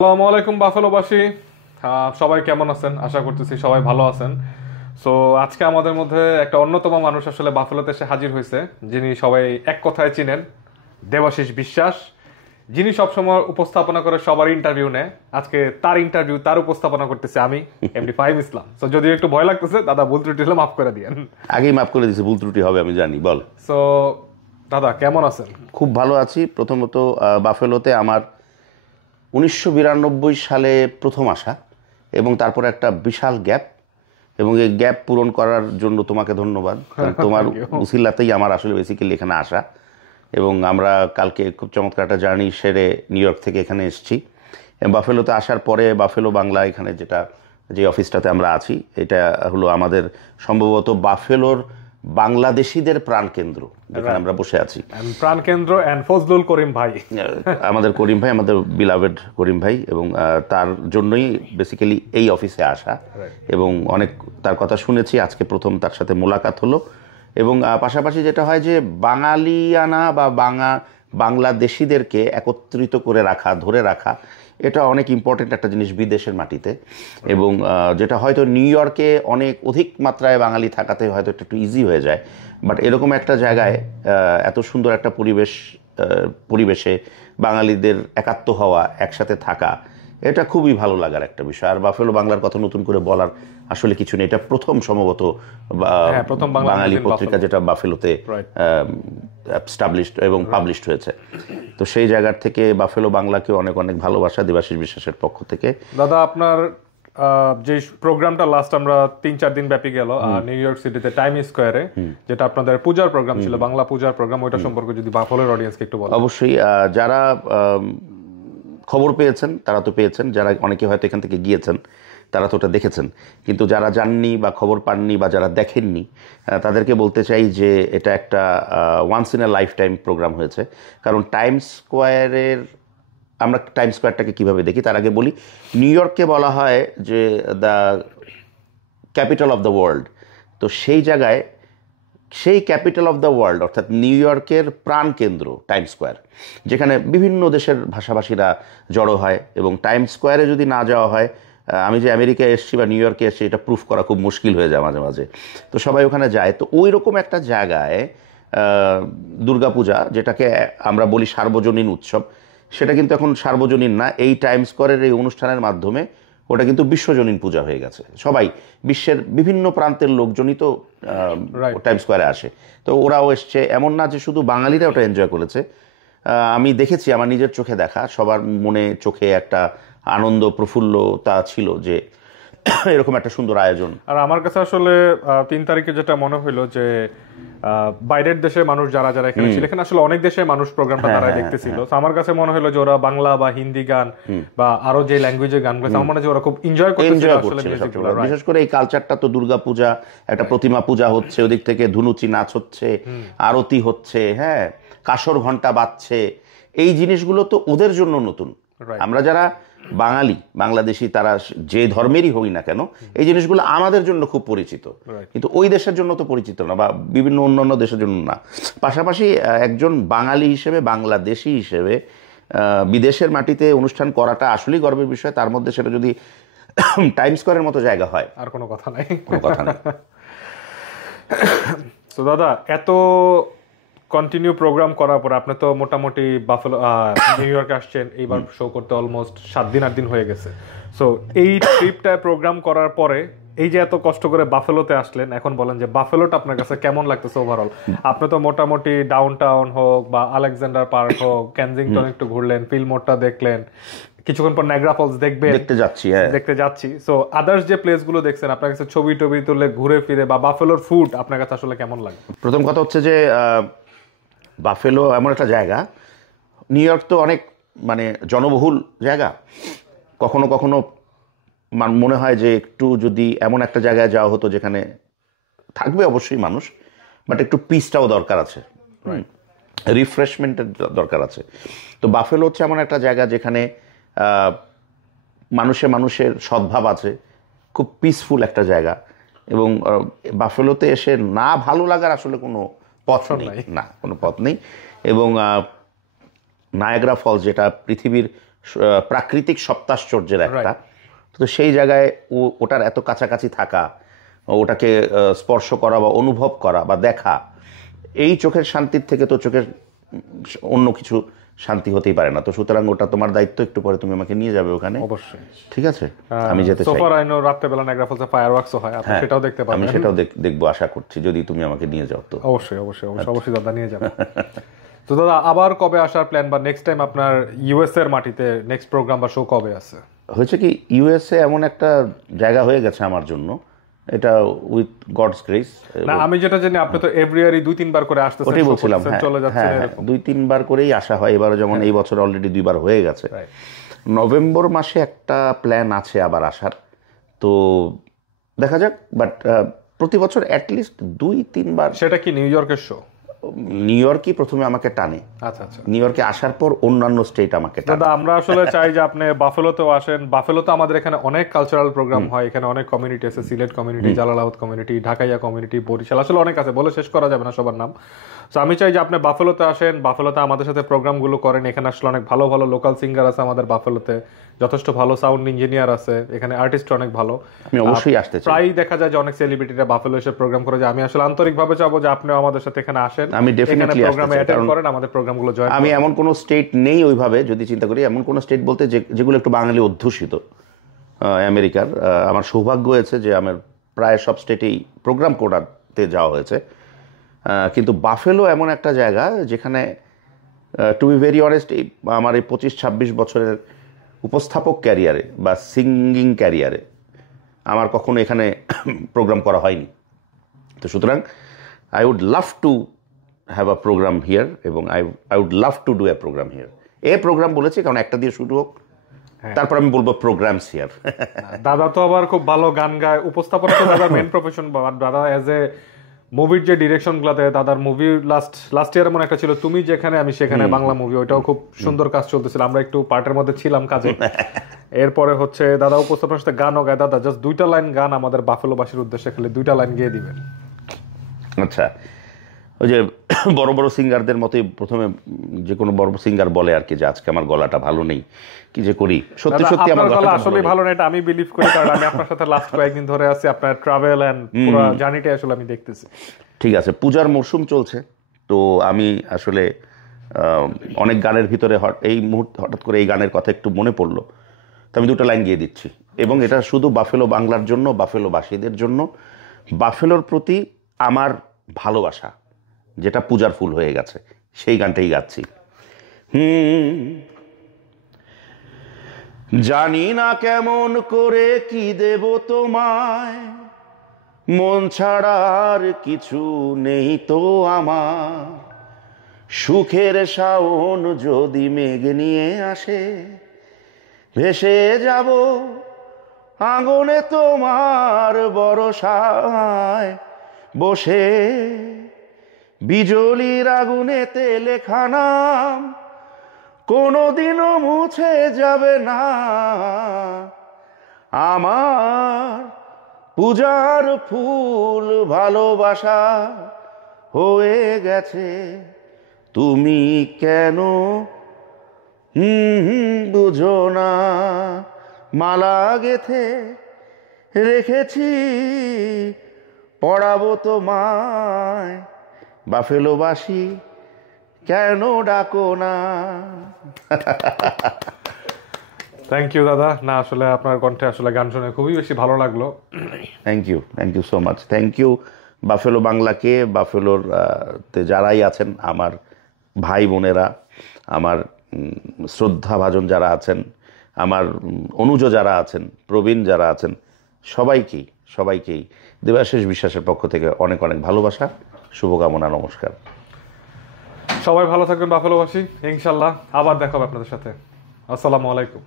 আসসালামু আলাইকুম বাফেলোবাসী। সবাই কেমন আছেন? আশা করতেছি সবাই ভালো আছেন। সো আজকে আমাদের মধ্যে একটা অন্যতম মানুষ আসলে বাফেলোতে এসে হাজির হয়েছে, যিনি সবাই এক কথায় চিনেন, দেবাশিস বিশ্বাস, যিনি সবসময় উপস্থাপনা করে সবার ইন্টারভিউ নেয়। আজকে তার ইন্টারভিউ, তার উপস্থাপনা করতেছে আমি, এমডি ফাহিম ইসলাম। সো যদিও একটু ভয় লাগতেছে, দাদা ভুল ত্রুটি হলে মাফ করে দিয়েন। আগেই মাফ করে দিয়েছে, ভুল ত্রুটি হবে আমি জানি। বল। সো দাদা কেমন আছেন? খুব ভালো আছি। প্রথমত বাফেলোতে আমার 1992 সালে প্রথম আসা, এবং তারপরে একটা বিশাল গ্যাপ, এবং এই গ্যাপ পূরণ করার জন্য তোমাকে ধন্যবাদ। কারণ তোমার উসিলাতেই আমার আসলে বেসিক্যালি এখানে আসা, এবং আমরা কালকে খুব চমৎকার একটা জার্নি সেরে নিউ ইয়র্ক থেকে এখানে এসেছি। বাফেলোতে আসার পরে বাফেলো বাংলা, এখানে যে অফিসটাতে আমরা আছি, এটা হলো আমাদের সম্ভবত বাফেলোর বাংলাদেশিদের প্রাণকেন্দ্র, যেখানে আমরা বসে আছি। প্রাণকেন্দ্র এন্ড ফজলুল করিম ভাই, আমাদের করিম ভাই, আমাদের বিলাভেড করিম ভাই, এবং তার জন্যই বেসিক্যালি এই অফিসে আসা। এবং অনেক তার কথা শুনেছি, আজকে প্রথম তার সাথে মোলাকাত হলো। এবং পাশাপাশি যেটা হয় যে বাঙালিয়ানা বা বাংলাদেশিদেরকে একত্রিত করে রাখা, ধরে রাখা, এটা অনেক ইম্পর্টেন্ট একটা জিনিস বিদেশের মাটিতে। এবং যেটা হয়তো নিউ ইয়র্কে অনেক অধিক মাত্রায় বাঙালি থাকাতে হয়তো একটু ইজি হয়ে যায়, বাট এরকম একটা জায়গায় এত সুন্দর একটা পরিবেশে বাঙালিদের একাত্ম হওয়া, একসাথে থাকা, এটা খুবই ভালো লাগার একটা বিষয়। আর বাফেলো বাংলার কথা নতুন করে বলার আসলে কিছু নেই। এটা প্রথম সম্ভবত বাঙালি পত্রিকা যেটা বাফেলোতে এস্টাবলিশড এবং পাবলিশড হয়েছে। তো সেই জায়গার থেকে বাফেলো বাংলাকে অনেক অনেক ভালোবাসা দেবাশিস বিশ্বাসের পক্ষ থেকে। দাদা আপনার যে প্রোগ্রামটা লাস্ট আমরা 3-4 দিন ব্যাপী গেল নিউ ইয়র্ক সিটিতে টাইম স্কোয়ারে, যেটা আপনাদের পূজার প্রোগ্রাম ছিল, বাংলা পূজার প্রোগ্রাম, ওইটা সম্পর্কে যদি বাফেলোর অডিয়েন্সকে একটু বলেন। অবশ্যই যারা খবর পেয়েছেন তারা তো পেয়েছেন, যারা অনেকে হয়তো এখান থেকে গিয়েছেন তারা তো ওটা দেখেছেন, কিন্তু যারা জাননি বা খবর পাননি বা যারা দেখেননি, তাদেরকে বলতে চাই যে এটা একটা once in a lifetime programme হয়েছে। কারণ আমরা টাইম স্কোয়ারটাকে কীভাবে দেখি তার আগে বলি, নিউ ইয়র্ককে বলা হয় যে the capital of the world. তো সেই জায়গায় সেই ক্যাপিটাল অফ দ্য ওয়ার্ল্ড অর্থাৎ নিউ ইয়র্কের প্রাণকেন্দ্র টাইম স্কোয়ার, যেখানে বিভিন্ন দেশের ভাষাভাষীরা জড়ো হয়। এবং টাইম স্কোয়ারে যদি না যাওয়া হয়, আমি যে আমেরিকায় এসেছি বা নিউ ইয়র্কে এসেছি এটা প্রুফ করা খুব মুশকিল হয়ে যায় মাঝে মাঝে। তো সবাই ওখানে যায়। তো ওই রকম একটা জায়গায় দুর্গাপূজা, যেটাকে আমরা বলি সার্বজনীন উৎসব, সেটা কিন্তু এখন সার্বজনীন না। এই টাইম স্কোয়ারের এই অনুষ্ঠানের মাধ্যমে ওটা কিন্তু বিশ্বজনীন পূজা হয়ে গেছে। সবাই, বিশ্বের বিভিন্ন প্রান্তের লোকজনই তো টাইম স্কোয়ারে আসে। তো ওরাও এসছে, এমন না যে শুধু বাঙালিরা ওটা এনজয় করেছে। আমি দেখেছি, আমার নিজের চোখে দেখা, সবার মনে চোখে একটা আনন্দ প্রফুল্লতা ছিল যে এরকম একটা সুন্দর আয়োজন। আর আমার কাছে আসলে 3 তারিখে যেটা মনে হইলো যে বাইরের দেশের মানুষ যারা যারা এখানে ছিল, এখানে আসলে অনেক দেশের মানুষ প্রোগ্রামটা তারা দেখতেছিল। তো আমার কাছে মনে হলো যে ওরা বাংলা বা হিন্দি গান বা আরো যে ল্যাঙ্গুয়েজের গানগুলো, আমার মনে হয় যে ওরা খুব এনজয় করতেছিল আসলে মিউজিকগুলো। বিশেষ করে এই কালচারটা তো দুর্গাপূজা, একটা প্রতিমা পূজা হচ্ছে, ওদিক থেকে ধুনুচি নাচ হচ্ছে, আরতি হচ্ছে, হ্যাঁ, কাসর ঘন্টা বাজছে। এই জিনিসগুলো তো ওদের জন্য নতুন। আমরা যারা বাঙালি, বাংলাদেশি, তারা যে ধর্মেরই হই না কেন, এই জিনিসগুলো আমাদের জন্য খুব পরিচিত, কিন্তু ওই দেশের জন্য তো পরিচিত না, বা বিভিন্ন অন্যান্য দেশের জন্য না। পাশাপাশি একজন বাঙালি হিসেবে, বাংলাদেশি হিসেবে বিদেশের মাটিতে অনুষ্ঠান করাটা আসলেই গর্বের বিষয়। তার মধ্যে সেটা যদি টাইম স্কোয়ারের মতো জায়গা হয়, আর কোনো কথা নাই, কোনো কথা নেই। তো দাদা, এত কন্টিনিউ প্রোগ্রাম করার পর আপনি তো মোটামুটি বাফেলো নিউ ইয়র্কে আসছেন, এইবার শো করতে অলমোস্ট 7 দিন 8 দিন হয়ে গেছে। সো এই ট্রিপটায় প্রোগ্রাম করার পরে এই যে এত কষ্ট করে বাফেলোতে আসলেন, এখন বলেন যে বাফেলোটা আপনার কাছে কেমন লাগতেছে ওভারঅল? আপনি তো মোটামুটি ডাউন টাউন হোক বা আলেকজান্ডার পার্ক হোক, কেনজিংটন একটু ঘুরলেন, ফিলমোরটা দেখলেন, কিছুক্ষণ পর নায়াগ্রা ফলস দেখতে যাচ্ছি। সো আদার্স যে প্লেস গুলো দেখছেন, আপনার কাছে ছবি টবি তুলে ঘুরে ফিরে বা বাফেলোর ফুড আপনার কাছে আসলে কেমন লাগে? প্রথম কথা হচ্ছে যে বাফেলো এমন একটা জায়গা, নিউ ইয়র্ক তো অনেক মানে জনবহুল জায়গা, কখনো কখনো মনে হয় যে একটু যদি এমন একটা জায়গায় যাওয়া হতো যেখানে থাকবে অবশ্যই মানুষ, বাট একটু পিসটাও দরকার আছে, রিফ্রেশমেন্টের দরকার আছে। তো বাফেলো হচ্ছে এমন একটা জায়গা যেখানে মানুষের সদ্ভাব আছে, খুব পিসফুল একটা জায়গা। এবং বাফেলোতে এসে না ভালো লাগার আসলে কোনো পথ নেই, না কোনো পথ নেই। এবং নায়াগ্রা ফলস, যেটা পৃথিবীর প্রাকৃতিক সপ্তাশ্চর্যের একটা। তো সেই জায়গায় ওটার এত কাছাকাছি থাকা, ওটাকে স্পর্শ করা বা অনুভব করা বা দেখা, এই চোখের শান্তির থেকে তো চোখের অন্য কিছু শান্তি হতেই পারে না। তো সুতরাং ওটা তোমার দায়িত্ব, একটু পরে তুমি আমাকে নিয়ে যাবে ওখানে। অবশ্যই, ঠিক আছে, আমি যেতে চাই। সোফার আই নো রাতে বেলা নায়াগ্রা ফলসে ফায়ারওয়ার্কসও হয়, আপনি সেটাও দেখতে পাবেন। আমি সেটাও দেখবো আশা করছি, যদি তুমি আমাকে নিয়ে যাও তো। অবশ্যই অবশ্যই অবশ্যই অবশ্যই দাদা নিয়ে যাবেন। তো দাদা আবার কবে আসার প্ল্যান, বা নেক্সট টাইম আপনার ইউএস এর মাটিতে নেক্সট প্রোগ্রাম বা শো কবে আছে? হয়েছে কি, ইউএসএ এমন একটা জায়গা হয়ে গেছে আমার জন্য, এটা উইথ গডস গ্রেস। না আমি যেটা জানি আপনি তো এভরি ইয়ারই 2-3 বার করে আসতেছেন, ওটাই বলছিলাম, চলে যাচ্ছেন এরকম। 2-3 বার করেই আসা হয়। এবারও যেমন এই বছর অলরেডি 2 বার হয়ে গেছে। নভেম্বর মাসে একটা প্ল্যান আছে আবার আসার, তো দেখা যাক। বাট প্রতি বছর অ্যাটলিস্ট 2-3 বার। সেটা কি নিউ ইয়র্কের শো? নিউ ইয়র্কই প্রথমে আমাকে টানে। আচ্ছা আচ্ছা। নিউ ইয়র্কে আসার পর অন্যান্য স্টেট আমাকে টানে। দাদা আমরা আসলে চাই যে আপনি বাফেলোতেও আসেন। বাফেলোতে আমাদের এখানে অনেক কালচারাল প্রোগ্রাম হয়, এখানে অনেক কমিউনিটি আছে, সিলেট কমিউনিটি, জালালাবাদ কমিউনিটি, ঢাকাইয়া কমিউনিটি, বরিশাল, আসলে অনেক আছে, বলে শেষ করা যাবে না সবার নাম। তো আমি চাই যে আপনি বাফেলোতে আসেন, বাফেলোতে আমাদের সাথে প্রোগ্রামগুলো করেন। এখানে আসলে অনেক ভালো ভালো লোকাল সিঙ্গার আছে আমাদের বাফেলোতে, যথেষ্ট ভালো সাউন্ড ইঞ্জিনিয়ার আছে, এখানে আর্টিস্ট অনেক ভালো। আমি অবশ্যই আসতে চাই। প্রায় দেখা যায় যে অনেক সেলিব্রিটিরা বাফেলো এসে প্রোগ্রাম করে যায়। আমি আসলে আন্তরিকভাবে চাবো যে আপনিও আমাদের সাথে এখানে আসেন, আমি ডেফিনেটলি প্রোগ্রামে অ্যাটেন্ড করেন, আমাদের প্রোগ্রামগুলো জয়েন। আমি এমন কোনো স্টেট নেই ওইভাবে যদি চিন্তা করি, এমন কোনো স্টেট বলতে যেগুলো একটু বাঙালি অধ্যুষিত আমেরিকার। আমার সৌভাগ্য হয়েছে যে আমার প্রায় সব স্টেটেই প্রোগ্রাম করাতে যাওয়া হয়েছে, কিন্তু বাফেলো এমন একটা জায়গা যেখানে টু বি ভেরি অনেস্ট, আমার এই 25-26 বছরের উপস্থাপক ক্যারিয়ারে বা সিঙ্গিং ক্যারিয়ারে আমার কখনো এখানে প্রোগ্রাম করা হয়নি। তো সুতরাং I would love to have a program here, এবং I would love to do a program here. Program বলেছি কারণ একটা দিয়ে শুরু হোক, তারপর আমি বলবো প্রোগ্রামস হিয়ার। দাদা তো আবার খুব ভালো গান গায়, উপস্থাপনা তো দাদার মেন প্রফেশন। দাদা অ্যাজ এ মুভির যে ডিরেকশন গুলাতে, দাদার মুভি লাস্ট ইয়ার মনে একটা ছিল তুমি যেখানে আমি সেখানে, বাংলা মুভি, ওইটাও খুব সুন্দর কাজ চলতেছিল, আমরা একটু পার্টের মধ্যে ছিলাম কাজে। এরপরে হচ্ছে দাদা উপস্থাপনার সাথে গানও গায়। দাদা জাস্ট 2টা লাইন গান আমাদের বাফেলোবাসীর উদ্দেশ্যে খালি 2টা লাইন গিয়ে দিবেন। আচ্ছা, ওই যে বড় বড় সিঙ্গারদের মতোই প্রথমে যে কোনো বড় সিঙ্গার বলে আর কি, যে আজকে আমার গলাটা ভালো নেই, কি যে করি। সত্যি সত্যি আমার গলা আসলে ভালো না, এটা আমি বিলিভ করি, কারণ আমি আপনার সাথে লাস্ট কয়েকদিন ধরে আছি, আপনার ট্রাভেল এন্ড পুরো জার্নিটা আসলে আমি দেখতেছি। ঠিক আছে, পূজার মরশুম চলছে, তো আমি আসলে অনেক গানের ভিতরে এই মুহূর্তে হঠাৎ করে এই গানের কথা একটু মনে পড়লো, তো আমি 2টা লাইন গিয়ে দিচ্ছি। এবং এটা শুধু বাফেলো বাংলার জন্য, বাফেলোবাসীদের জন্য, বাফেলোর প্রতি আমার ভালোবাসা যেটা পূজার ফুল হয়ে গেছে, সেই গানটাই গাচ্ছি। জানি না কেমন করে কি দেব তোমায়, মন ছাড়ার কিছু নেই তো আমার। সুখের শাওন যদি মেঘ নিয়ে আসে, ভেসে যাব আঙনে তোমার বরসায় বসে। বিজলির আগুনেতে লেখা নাম কোনোদিনও মুছে যাবে না। আমার পূজার ফুল ভালোবাসা হয়ে গেছে, তুমি কেন বুঝো না। মালা গেথে রেখেছি, পড়াবো তোমায়, বাফেলোবাসী কেন ডাকো না। থ্যাংক ইউ দাদা। না আসলে আপনার কণ্ঠে আসলে গান শুনে খুবই বেশি ভালো লাগলো। Thank you so much. Thank you Buffalo বাংলাকে, বাফেলোর তে যারাই আছেন, আমার ভাই বোনেরা, আমার শ্রদ্ধাভাজন যারা আছেন, আমার অনুজ যারা আছেন, প্রবীণ যারা আছেন, সবাইকেই দেবাশিস বিশ্বাসের পক্ষ থেকে অনেক অনেক ভালোবাসা, শুভকামনা, নমস্কার। সবাই ভালো থাকবেন বাফেলোবাসী, ইনশাল্লাহ আবার দেখা হবে আপনাদের সাথে। আসসালামু আলাইকুম।